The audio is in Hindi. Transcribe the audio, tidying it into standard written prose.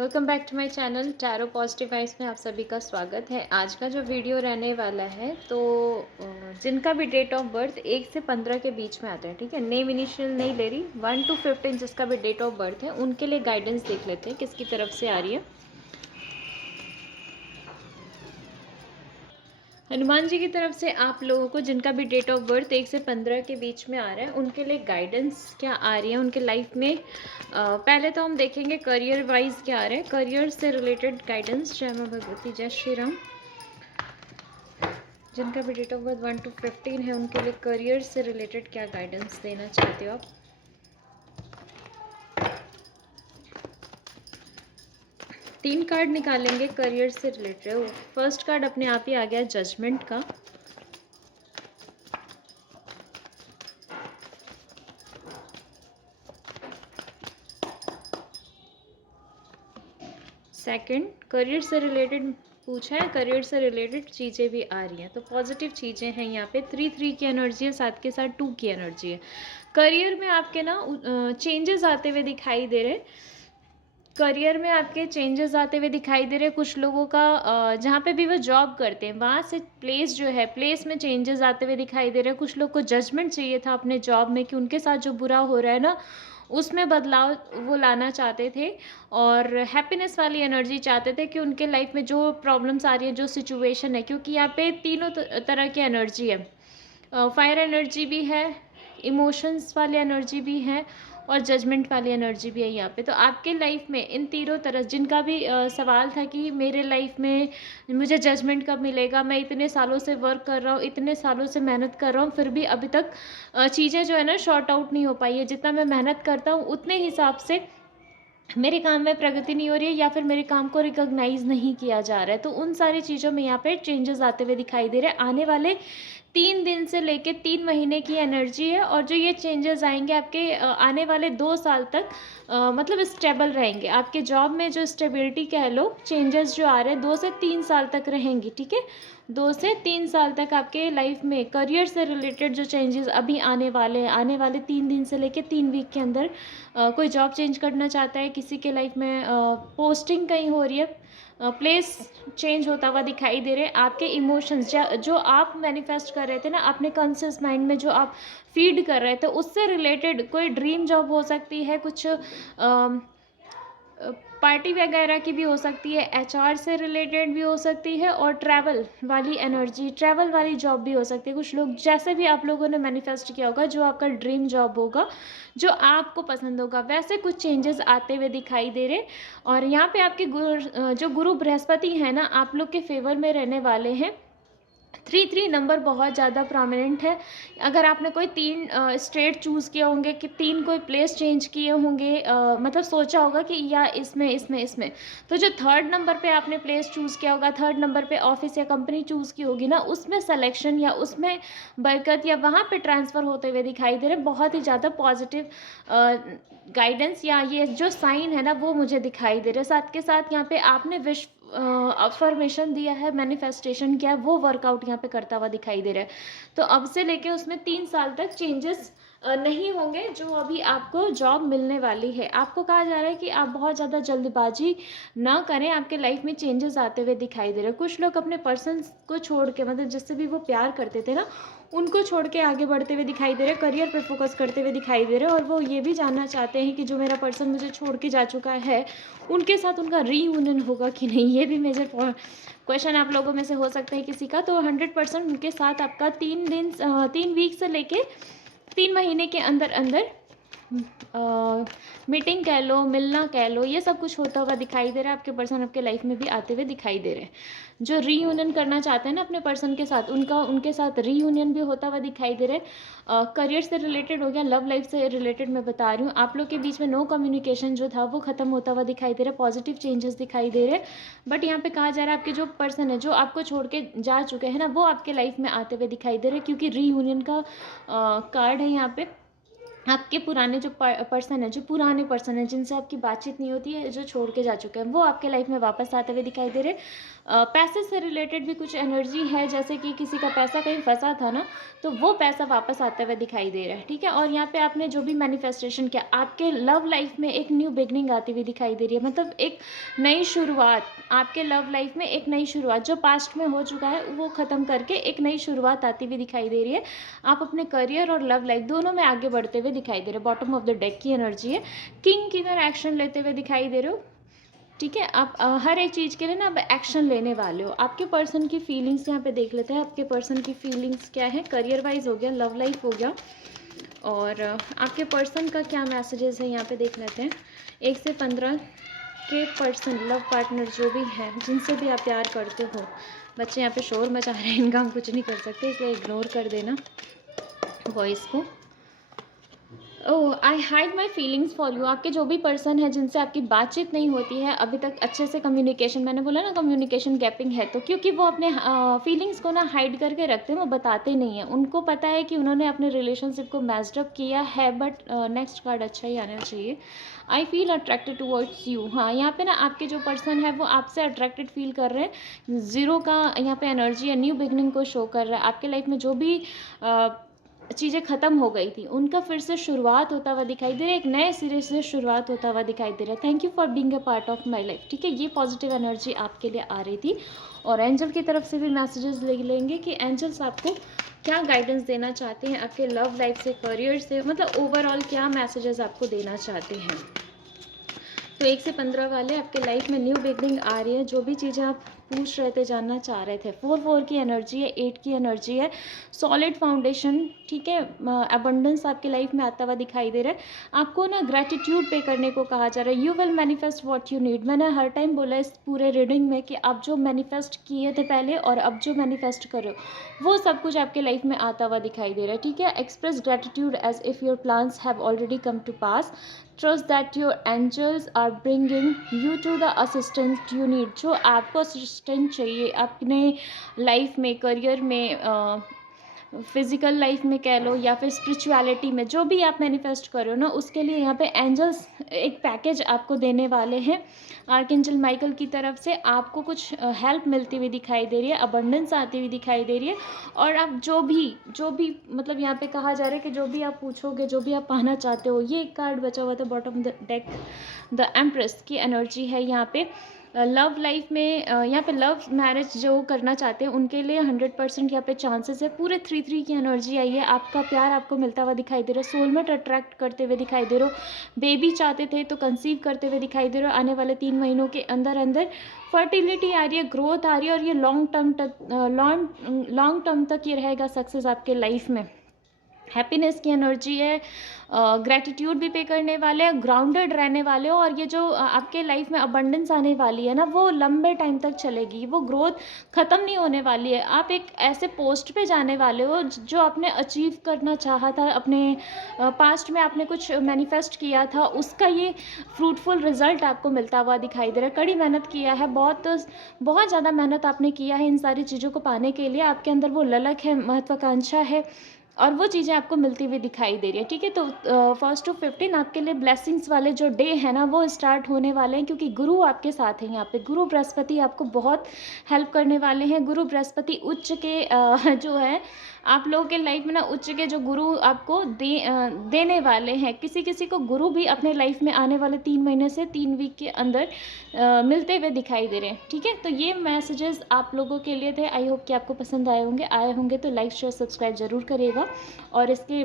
Welcome back to my channel tarot positive vibes में आप सभी का स्वागत है। आज का जो वीडियो रहने वाला है जिनका भी डेट ऑफ बर्थ 1 से 15 के बीच में आता है, ठीक है, नेम इनिशियल नहीं ले रही, 1 to 15 जिसका भी डेट ऑफ बर्थ है उनके लिए गाइडेंस देख लेते हैं किसकी तरफ से आ रही है। हनुमान जी की तरफ से आप लोगों को जिनका भी डेट ऑफ बर्थ 1 से 15 के बीच में आ रहा है उनके लिए गाइडेंस क्या आ रही है उनके लाइफ में। पहले तो हम देखेंगे करियर वाइज क्या आ रहा है, करियर से रिलेटेड गाइडेंस। जय मां भगवती, जय श्री राम। जिनका भी डेट ऑफ बर्थ 1 to 15 है उनके लिए करियर से रिलेटेड क्या गाइडेंस देना चाहते हो आप। तीन कार्ड निकालेंगे करियर से रिलेटेड। फर्स्ट कार्ड अपने आप ही आ गया जजमेंट का। सेकंड, करियर से रिलेटेड पूछा है, करियर से रिलेटेड चीज़ें भी आ रही हैं तो पॉजिटिव चीज़ें हैं यहाँ पे। 3 की एनर्जी है, साथ के साथ 2 की एनर्जी है। करियर में आपके ना चेंजेस आते हुए दिखाई दे रहे। करियर में आपके चेंजेस आते हुए दिखाई दे रहे। कुछ लोगों का जहाँ पे भी वो जॉब करते हैं वहाँ से प्लेस जो है, प्लेस में चेंजेस आते हुए दिखाई दे रहे हैं। कुछ लोग को जजमेंट चाहिए था अपने जॉब में कि उनके साथ जो बुरा हो रहा है ना उसमें बदलाव वो लाना चाहते थे और हैप्पीनेस वाली एनर्जी चाहते थे कि उनके लाइफ में जो प्रॉब्लम्स आ रही है, जो सिचुएशन है, क्योंकि यहाँ पे तीनों तरह की एनर्जी है। फायर एनर्जी भी है, इमोशंस वाली एनर्जी भी है और जजमेंट वाली एनर्जी भी है यहाँ पे। तो आपके लाइफ में इन तीनों तरह जिनका भी सवाल था कि मेरे लाइफ में मुझे जजमेंट कब मिलेगा, मैं इतने सालों से वर्क कर रहा हूँ, इतने सालों से मेहनत कर रहा हूँ, फिर भी अभी तक चीज़ें जो है ना शॉर्ट आउट नहीं हो पाई है। जितना मैं मेहनत करता हूँ उतने हिसाब से मेरे काम में प्रगति नहीं हो रही है या फिर मेरे काम को रिकॉग्नाइज नहीं किया जा रहा है। तो उन सारी चीज़ों में यहाँ पे चेंजेस आते हुए दिखाई दे रहे हैं। आने वाले 3 दिन से लेके 3 महीने की एनर्जी है और जो ये चेंजेस आएंगे आपके आने वाले 2 साल तक मतलब स्टेबल रहेंगे। आपके जॉब में जो स्टेबिलिटी कह लो, चेंजेस जो आ रहे हैं 2 से 3 साल तक रहेंगी, ठीक है। 2 से 3 साल तक आपके लाइफ में करियर से रिलेटेड जो चेंजेस अभी आने वाले हैं, आने वाले 3 दिन से लेके 3 वीक के अंदर कोई जॉब चेंज करना चाहता है, किसी के लाइफ में पोस्टिंग कहीं हो रही है, प्लेस चेंज होता हुआ दिखाई दे रहे हैं। आपके इमोशंस जो आप मैनिफेस्ट कर रहे थे ना अपने कॉन्शियस माइंड में, जो आप फीड कर रहे थे उससे रिलेटेड कोई ड्रीम जॉब हो सकती है, कुछ पार्टी वगैरह की भी हो सकती है, एचआर से रिलेटेड भी हो सकती है और ट्रैवल वाली एनर्जी, ट्रैवल वाली जॉब भी हो सकती है। कुछ लोग जैसे भी आप लोगों ने मैनिफेस्ट किया होगा, जो आपका ड्रीम जॉब होगा, जो आपको पसंद होगा, वैसे कुछ चेंजेस आते हुए दिखाई दे रहे। और यहाँ पे आपके जो गुरु बृहस्पति है ना आप लोग के फेवर में रहने वाले हैं। 3 नंबर बहुत ज़्यादा प्रोमिनेंट है। अगर आपने कोई 3 स्टेट चूज़ किए होंगे कि 3 कोई प्लेस चेंज किए होंगे, मतलब सोचा होगा कि या इसमें, तो जो 3rd नंबर पे आपने प्लेस चूज़ किया होगा, 3rd नंबर पे ऑफिस या कंपनी चूज़ की होगी ना, उसमें सिलेक्शन या उसमें बरकत या वहाँ पे ट्रांसफ़र होते हुए दिखाई दे रहे। बहुत ही ज़्यादा पॉजिटिव गाइडेंस या ये जो साइन है ना वो मुझे दिखाई दे रहे। साथ के साथ यहाँ पे आपने विश्व अफर्मेशन दिया है, मैनिफेस्टेशन किया है, वो वर्कआउट यहाँ पे करता हुआ दिखाई दे रहा है। तो अब से लेके उसमें 3 साल तक चेंजेस नहीं होंगे। जो अभी आपको जॉब मिलने वाली है, आपको कहा जा रहा है कि आप बहुत ज़्यादा जल्दबाजी ना करें, आपके लाइफ में चेंजेस आते हुए दिखाई दे रहे हैं। कुछ लोग अपने पर्सन को छोड़ के, मतलब जिससे भी वो प्यार करते थे ना, उनको छोड़ के आगे बढ़ते हुए दिखाई दे रहे, करियर पे फोकस करते हुए दिखाई दे रहे और वो ये भी जानना चाहते हैं कि जो मेरा पर्सन मुझे छोड़ के जा चुका है उनके साथ उनका रीयूनियन होगा कि नहीं। ये भी मेजर क्वेश्चन आप लोगों में से हो सकता है किसी का। तो 100% उनके साथ आपका 3 वीक से लेके 3 महीने के अंदर अंदर मीटिंग कह लो, मिलना कह लो, ये सब कुछ होता हुआ दिखाई दे रहा है। आपके पर्सन आपके लाइफ में भी आते हुए दिखाई दे रहे हैं। जो रीयूनियन करना चाहते हैं ना अपने पर्सन के साथ, उनके साथ रीयूनियन भी होता हुआ दिखाई दे रहा है। करियर से रिलेटेड हो गया, लव लाइफ से रिलेटेड मैं बता रही हूँ। आप लोग के बीच में नो कम्युनिकेशन जो था वो खत्म होता हुआ दिखाई दे रहा है, पॉजिटिव चेंजेस दिखाई दे रहे हैं। बट यहाँ पे कहा जा रहा है आपके जो पर्सन है जो आपको छोड़ के जा चुके हैं ना, वो आपके लाइफ में आते हुए दिखाई दे रहे हैं, क्योंकि रीयूनियन का कार्ड है यहाँ पे। आपके पुराने जो पर्सन है, जो पुराने पर्सन है जिनसे आपकी बातचीत नहीं होती है, जो छोड़ के जा चुके हैं, वो आपके लाइफ में वापस आते हुए दिखाई दे रहे। पैसे से रिलेटेड भी कुछ एनर्जी है, जैसे कि किसी का पैसा कहीं फंसा था ना, तो वो पैसा वापस आते हुए दिखाई दे रहा है, ठीक है। और यहाँ पे आपने जो भी मैनिफेस्टेशन किया, आपके लव लाइफ में एक न्यू बिगनिंग आती हुई दिखाई दे रही है, मतलब एक नई शुरुआत। आपके लव लाइफ में एक नई शुरुआत, जो पास्ट में हो चुका है वो ख़त्म करके एक नई शुरुआत आती हुई दिखाई दे रही है। आप अपने करियर और लव लाइफ दोनों में आगे बढ़ते हुए दिखाई दे रहे हो। बॉटम ऑफ द डेक की एनर्जी है, किंग की तरह एक्शन लेते हुए दिखाई दे रहे हो, ठीक है। आप हर एक चीज़ के लिए ना अब एक्शन लेने वाले हो। आपके पर्सन की फीलिंग्स यहाँ पे देख लेते हैं, आपके पर्सन की फीलिंग्स क्या है। करियर वाइज हो गया, लव लाइफ हो गया, और आपके पर्सन का क्या मैसेजेस है यहाँ पे देख लेते हैं। 1 से 15 के पर्सन, लव पार्टनर जो भी है, जिनसे भी आप प्यार करते हो। बच्चे यहाँ पे शोर मचा रहे हैं, इनका हम कुछ नहीं कर सकते, इसलिए इग्नोर कर देना वॉइस को। Oh, I hide my feelings for you. आपके जो भी पर्सन है जिनसे आपकी बातचीत नहीं होती है अभी तक अच्छे से, कम्युनिकेशन, मैंने बोला ना कम्युनिकेशन गैपिंग है, तो क्योंकि वो अपने फीलिंग्स को ना हाइड करके रखते हैं, वो बताते नहीं हैं। उनको पता है कि उन्होंने अपने रिलेशनशिप को मैच्ड अप किया है, बट नेक्स्ट कार्ड अच्छा ही आना चाहिए। I feel attracted towards you. हाँ, यहाँ पे ना आपके जो पर्सन है वो आपसे अट्रैक्टेड फील कर रहे हैं। ज़ीरो का यहाँ पे एनर्जी है, न्यू बिगनिंग को शो कर रहा है। आपके लाइफ में जो भी चीज़ें ख़त्म हो गई थी, उनका फिर से शुरुआत होता हुआ दिखाई दे रहा है, एक नए सिरे से शुरुआत होता हुआ दिखाई दे रहा है। Thank you for being a part of my life, ठीक है। ये पॉजिटिव एनर्जी आपके लिए आ रही थी, और एंजल की तरफ से भी मैसेजेस ले लेंगे कि एंजल्स आपको क्या गाइडेंस देना चाहते हैं आपके लव लाइफ से, करियर से, मतलब ओवरऑल क्या मैसेजेस आपको देना चाहते हैं। तो 1 से 15 वाले आपके लाइफ में न्यू बिगनिंग आ रही है, जो भी चीज़ें आप पूछ रहे थे, जानना चाह रहे थे। 4 की एनर्जी है, 8 की एनर्जी है, सॉलिड फाउंडेशन, ठीक है। अबंडेंस आपकी लाइफ में आता हुआ दिखाई दे रहा है। आपको ना ग्रैटिट्यूड पे करने को कहा जा रहा है। You will manifest what you need. मैंने हर टाइम बोला इस पूरे रीडिंग में कि आप जो मैनिफेस्ट किए थे पहले और अब जो मैनिफेस्ट कर रहे हो, वो सब कुछ आपके लाइफ में आता हुआ दिखाई दे रहा है, ठीक है। Express gratitude as if your plans have already come to pass. Trust that your angels are bringing you to the assistance you need. जो आपको असिस्टेंट चाहिए अपने लाइफ में, करियर में, फिजिकल लाइफ में कह लो, या फिर स्पिरिचुअलिटी में, जो भी आप मैनिफेस्ट कर रहे हो ना, उसके लिए यहाँ पे एंजल्स एक पैकेज आपको देने वाले हैं। आर्कएंजल माइकल की तरफ से आपको कुछ हेल्प मिलती हुई दिखाई दे रही है, अबंडेंस आती हुई दिखाई दे रही है। और आप जो भी मतलब यहाँ पे कहा जा रहा है कि जो भी आप पूछोगे, जो भी आप पाना चाहते हो। ये एक कार्ड बचा हुआ था bottom the deck, the empress की एनर्जी है यहाँ पे। लव लाइफ में यहाँ पे लव मैरिज जो करना चाहते हैं उनके लिए 100% यहाँ पे चांसेस है। पूरे 3 की एनर्जी आई है। आपका प्यार आपको मिलता हुआ दिखाई दे रहा है, सोलमेट अट्रैक्ट करते हुए दिखाई दे रहे हो। बेबी चाहते थे तो कंसीव करते हुए दिखाई दे रहे हो आने वाले 3 महीनों के अंदर अंदर। फर्टिलिटी आ रही है, ग्रोथ आ रही है, और ये लॉन्ग टर्म तक ये रहेगा सक्सेस आपके लाइफ में। हैप्पीनेस की एनर्जी है, ग्रैटिट्यूड भी पे करने वाले हैं, ग्राउंडेड रहने वाले हो, और ये जो आपके लाइफ में अबंडेंस आने वाली है ना, वो लंबे टाइम तक चलेगी, वो ग्रोथ ख़त्म नहीं होने वाली है। आप एक ऐसे पोस्ट पे जाने वाले हो जो आपने अचीव करना चाहा था, अपने पास्ट में आपने कुछ मैनिफेस्ट किया था, उसका ये फ्रूटफुल रिजल्ट आपको मिलता हुआ दिखाई दे रहा है। कड़ी मेहनत किया है, बहुत ज़्यादा मेहनत आपने किया है इन सारी चीज़ों को पाने के लिए। आपके अंदर वो ललक है, महत्वाकांक्षा है, और वो चीज़ें आपको मिलती हुई दिखाई दे रही है, ठीक है। तो 1 to 15 आपके लिए ब्लेसिंग्स वाले जो डे है ना, वो स्टार्ट होने वाले हैं, क्योंकि गुरु आपके साथ हैं यहाँ पे। गुरु बृहस्पति आपको बहुत हेल्प करने वाले हैं। गुरु बृहस्पति उच्च के जो है आप लोगों के लाइफ में ना, उच्च के जो गुरु आपको देने वाले हैं। किसी किसी को गुरु भी अपने लाइफ में आने वाले 3 महीने से 3 वीक के अंदर मिलते हुए दिखाई दे रहे हैं, ठीक है। तो ये मैसेजेस आप लोगों के लिए थे। आई होप कि आपको पसंद आए होंगे तो लाइक शेयर सब्सक्राइब ज़रूर करिएगा, और इसके